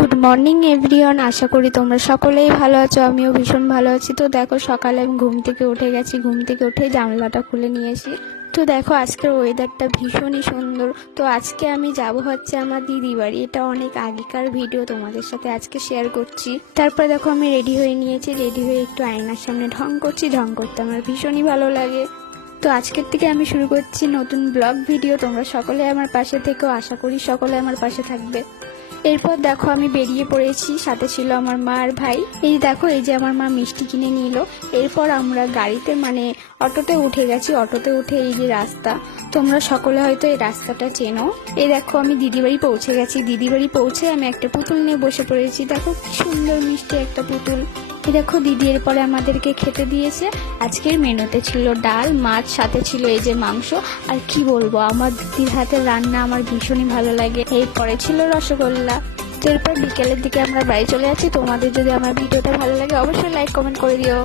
Good morning everyone, আশা করি তোমরা সকলেই ভালো আছো। আমিও ভীষণ ভালো আছি। তো দেখো, সকালে আমি ঘুম থেকে উঠে গেছি। ঘুম থেকে উঠে জানলাটা খুলে নিয়েছি। তো দেখো, আজকের ওয়েদারটা ভীষণই সুন্দর। তো আজকে আমি যাব হচ্ছে আমার দিদি বাড়ি। এটা অনেক আগেকার ভিডিও, তোমাদের সাথে আজকে শেয়ার করছি। তারপর দেখো, আমি রেডি হয়ে নিয়েছি। রেডি হয়ে একটু আয়নার সামনে ঢং করছি। ঢং করতে আমার ভীষণই ভালো লাগে। তো আজকের থেকে আমি শুরু করছি নতুন ব্লগ ভিডিও। তোমরা সকলে আমার পাশে থেকেও, আশা করি সকলে আমার পাশে থাকবে। এরপর দেখো, আমি বেরিয়ে পড়েছি। সাথে ছিল আমার মা আর ভাই। এই দেখো, এই যে আমার মা মিষ্টি কিনে নিল। এরপর আমরা গাড়িতে অটোতে উঠে গেছি। অটোতে উঠে এই যে রাস্তা, তোমরা সকলে হয়তো এই রাস্তাটা চেনো। এই দেখো, আমি দিদি বাড়ি পৌঁছে গেছি। দিদি বাড়ি পৌঁছে আমি একটা পুতুল নিয়ে বসে পড়েছি। দেখো কি সুন্দর মিষ্টি একটা পুতুল। এই দেখো, দিদি এরপরে আমাদেরকে খেতে দিয়েছে। আজকের মেনুতে ছিল ডাল, মাছ, সাথে ছিল এই যে মাংস। আর কি বলবো, আমার দিদির হাতের রান্না আমার ভীষণই ভালো লাগে। এরপরে ছিল রসগোল্লা। তো এরপর বিকেলের দিকে আমরা বাড়ি চলে যাচ্ছি। তোমাদের যদি আমার ভিডিওটা ভালো লাগে অবশ্যই লাইক কমেন্ট করে দিও।